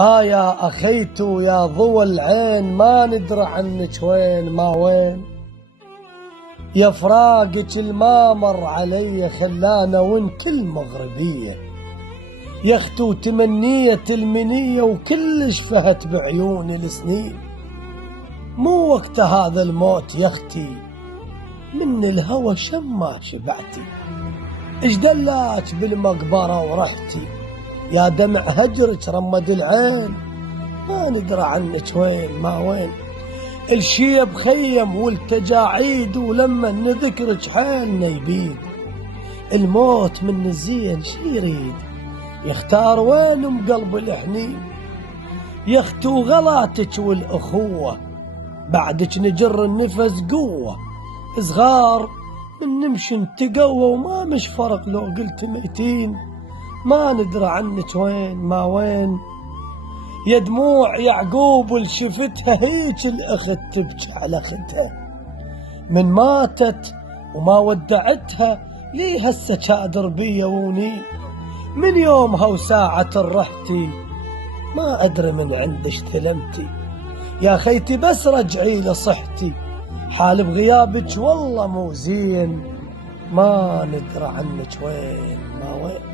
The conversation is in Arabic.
يا أخيتو يا ضوى العين، ما ندري عنك وين ما وين. يا فراقك الما مر علي خلانا وين كل مغربية. يا اختو تمنية المنية وكلش فهت بعيوني السنين. مو وقت هذا الموت يا اختي، من الهوى شما شبعتي. اش دلاك بالمقبرة ورحتي، يا دمع هجرك رمد العين. ما ندري عنك وين ما وين. الشيب خيم والتجاعيد، ولما نذكرك حالنا يبيد. الموت من الزين شي يريد، يختار وين بقلب الحنين. يختو غلاتك والأخوة، بعدك نجر النفس قوة. صغار من نمشي نتقوى، وما مش فرق لو قلت ميتين. ما ندري عنك وين ما وين. يا دموع يعقوب والشفتها، هيك الأخت تبكي على أختها. من ماتت وما ودعتها، ليه هسه كادر بيا ونين. من يومها وساعة رحتي، ما أدري من عندش ثلمتي. يا خيتي بس رجعي لصحتي، حال بغيابك والله مو زين. ما ندري عنك وين ما وين.